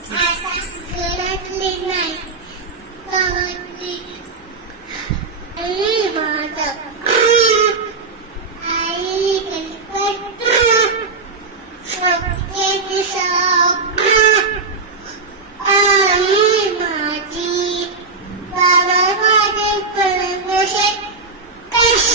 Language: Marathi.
घरातली. घरातले नाही गावातली आई माझा आई गणपत सत्य साप आई माझी बाबा माझे परमेश्वर कश